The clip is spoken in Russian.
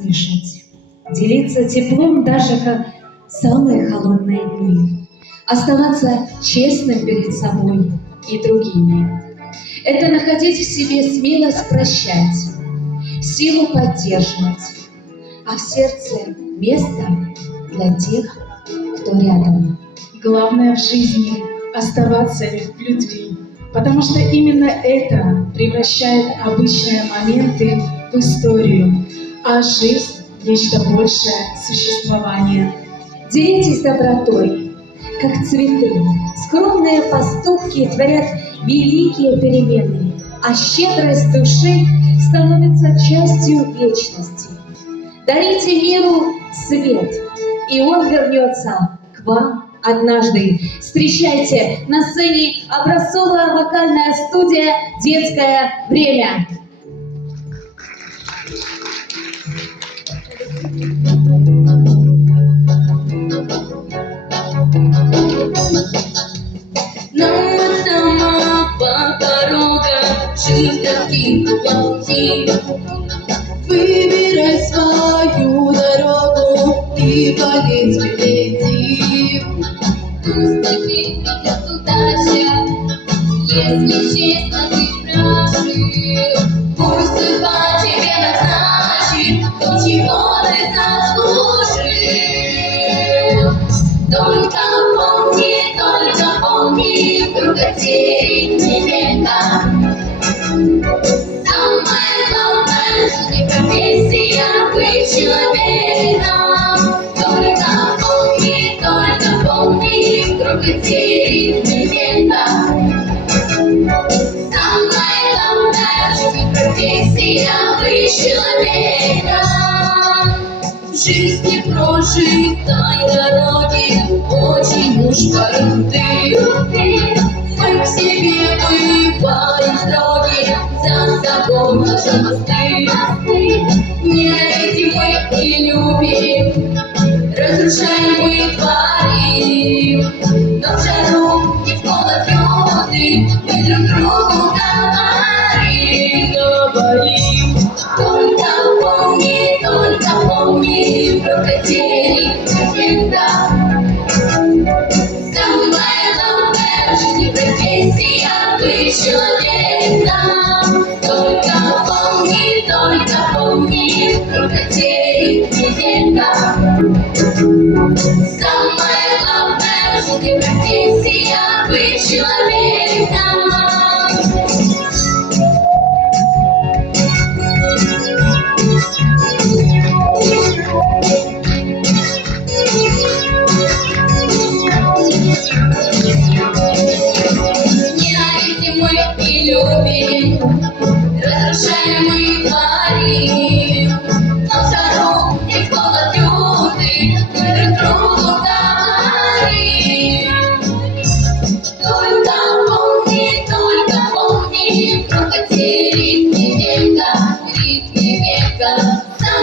слышать, делиться теплом даже как самые холодные дни, оставаться честным перед собой и другими. Это находить в себе смелость прощать, силу поддерживать, а в сердце место для тех, кто рядом. Главное в жизни – оставаться в любви, потому что именно это превращает обычные моменты в историю, а жизнь – нечто большее существование. Делитесь добротой, как цветы. Скромные поступки творят великие перемены, а щедрость души становится частью вечности. Дарите миру свет, и он вернется к вам однажды. Встречайте на сцене образцовая вокальная студия «Детское время». Нам одному по дорогам жизнь таких пути. Выбирай свою дорогу и полезь впереди. Пусть придет удача, если честно ты прожил. Пусть судьба тебе назначит то, чего ты заслужил. Только помни, вдруг потерять не века. Самое главное, что не профессия быть человеком. Только помни, вдруг потерять не века. Самое главное, что не профессия быть человеком. В жизни прожитой дороги очень уж круты. Мы к себе бываем строги, за собой наши мосты. Ненавидим мы и любим, разрушаем мы творим. Но в жару и в холод лютый мы друг другу говорим. Только помни, прокатили всегда. Самое главное в жизни профессия быть человеком. Только помни, прокатили всегда.